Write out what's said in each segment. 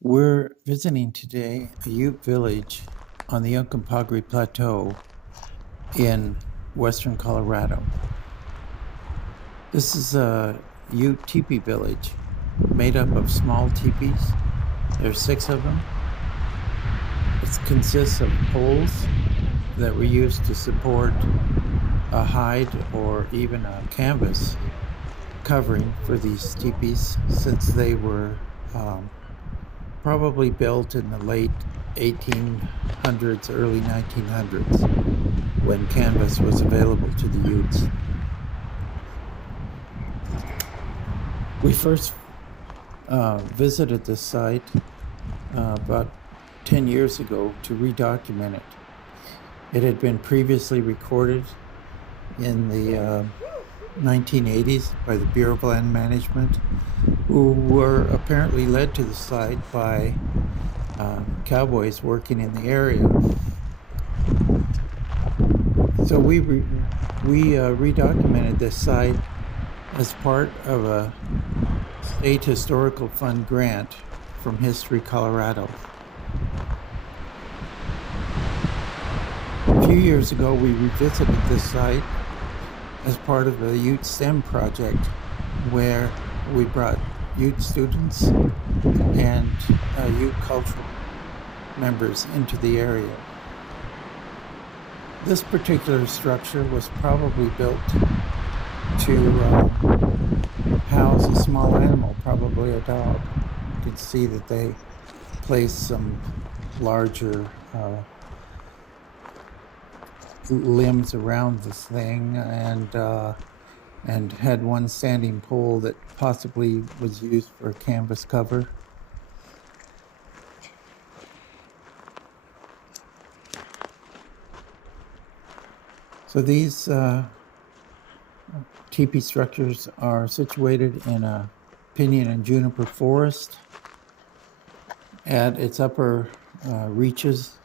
We're visiting today a Ute village on the Uncompahgre Plateau in western Colorado. This is a Ute tipi village made up of small tipis. There's 6 of them. It consists of poles that were used to support a hide or even a canvas covering for these tipis, since they were probably built in the late 1800s, early 1900s, when canvas was available to the Utes. We first visited this site about 10 years ago to redocument it. It had been previously recorded in the 1980s by the Bureau of Land Management, who were apparently led to the site by cowboys working in the area. So we redocumented this site as part of a State Historical Fund grant from History Colorado. A few years ago, we revisited this site as part of a Ute STEM project, where we brought Ute students and Ute cultural members into the area. This particular structure was probably built to house a small animal, probably a dog. You can see that they placed some larger limbs around this thing, and had one standing pole that possibly was used for a canvas cover. So these teepee structures are situated in a pinyon and juniper forest at its upper reaches,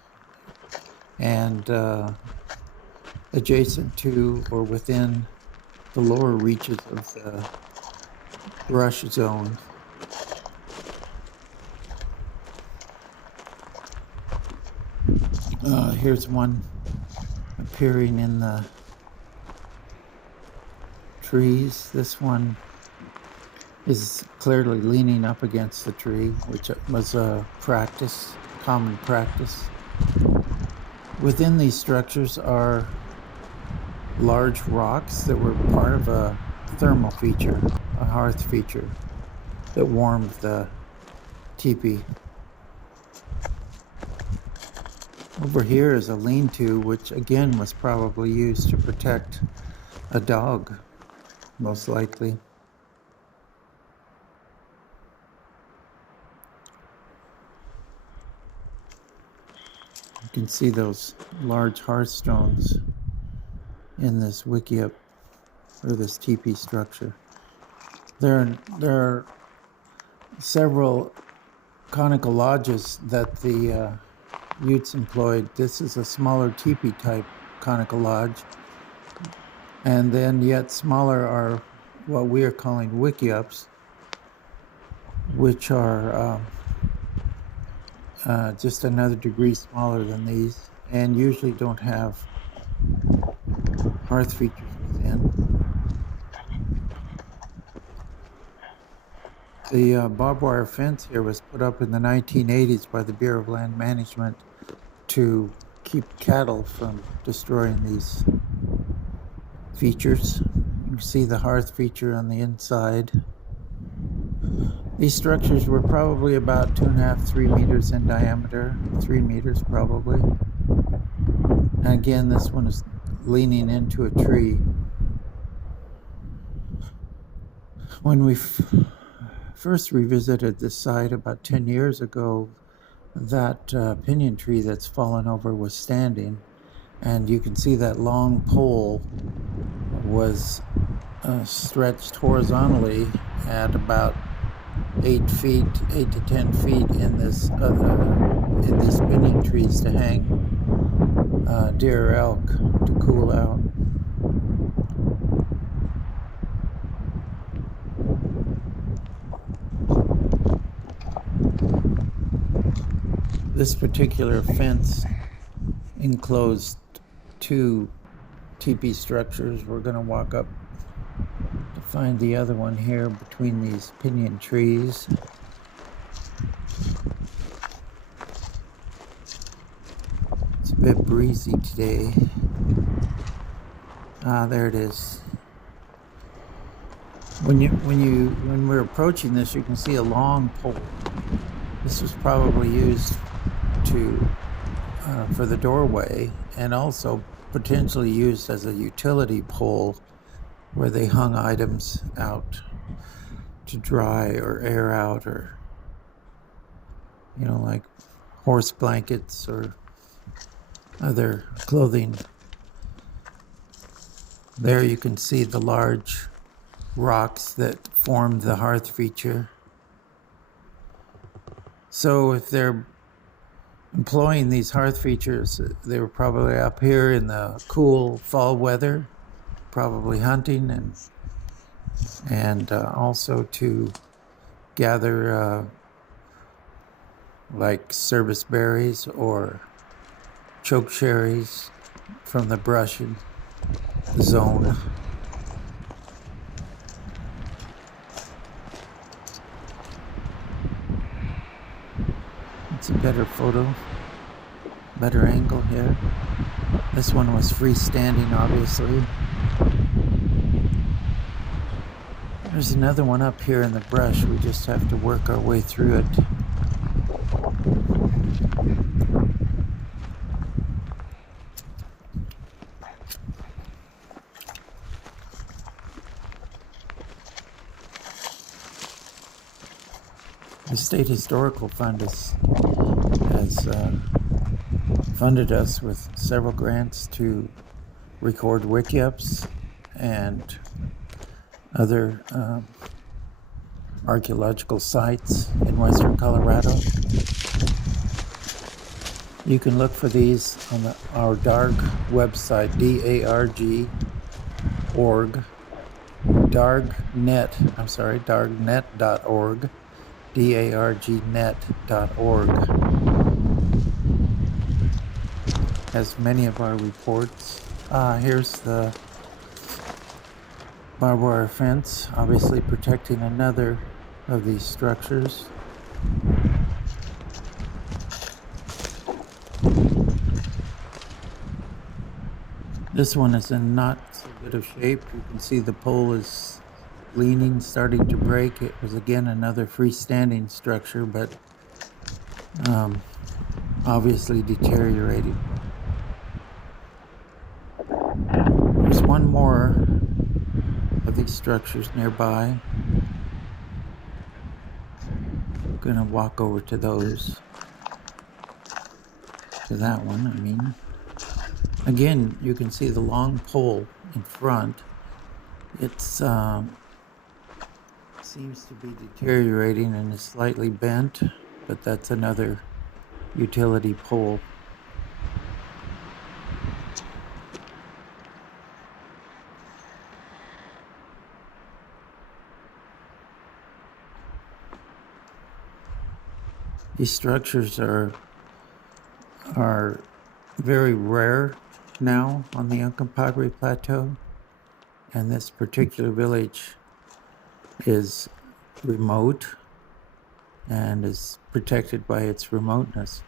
and adjacent to or within the lower reaches of the brush zone. Here's one appearing in the trees. This one is clearly leaning up against the tree, which was a common practice. Within these structures are large rocks that were part of a thermal feature, a hearth feature that warmed the teepee. Over here is a lean-to, which again was probably used to protect a dog, most likely. You can see those large hearthstones in this wickiup, or this teepee structure. There are several conical lodges that the Utes employed. This is a smaller teepee type conical lodge, and then yet smaller are what we are calling wickiups, which are just another degree smaller than these, and usually don't have hearth features within. The barbed wire fence here was put up in the 1980s by the Bureau of Land Management to keep cattle from destroying these features. You can see the hearth feature on the inside. These structures were probably about 2.5, 3 meters in diameter, 3 meters probably. And again, this one is leaning into a tree. When we first revisited this site about 10 years ago, that pinyon tree that's fallen over was standing, and you can see that long pole was stretched horizontally at about 8 to 10 feet in these pinyon trees to hang deer or elk to cool out. This particular fence enclosed 2 teepee structures. We're going to walk up to find the other one here between these pinyon trees. It's a bit breezy today. There it is. When we're approaching this, you can see a long pole. This was probably used for the doorway, and also potentially used as a utility pole where they hung items out to dry or air out, or like horse blankets or other clothing. There you can see the large rocks that form the hearth feature. So if they're employing these hearth features, they were probably up here in the cool fall weather, probably hunting and also to gather like service berries or choke cherries from the brush zone. It's a better photo, better angle here. This one was freestanding, obviously. There's another one up here in the brush. We just have to work our way through it. The State Historical Fund has funded us with several grants to record wiki-ups and other archaeological sites in western Colorado. You can look for these on our DARG website, DARG.org, dargnet.org, dargnet.org. Has many of our reports. Here's the barbed wire fence, obviously protecting another of these structures. This one is in not so good of shape. You can see the pole is leaning, starting to break. It was again another freestanding structure, but obviously deteriorating. There's one more of these structures nearby. I'm gonna walk over to those. To that one, I mean. Again, you can see the long pole in front. It seems to be deteriorating and is slightly bent, but that's another utility pole. These structures are very rare now on the Uncompahgre Plateau, and this particular village is remote and is protected by its remoteness.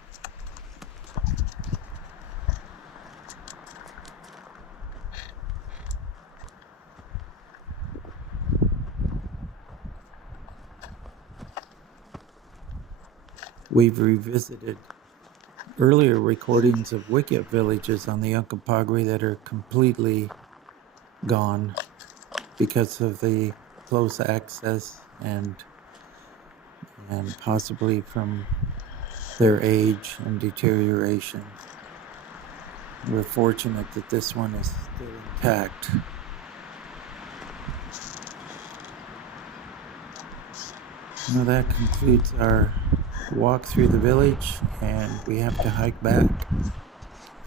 We've revisited earlier recordings of wiki-up villages on the Uncompahgre that are completely gone because of the close access and possibly from their age and deterioration. We're fortunate that this one is still intact. Now that concludes our walk through the village, and we have to hike back.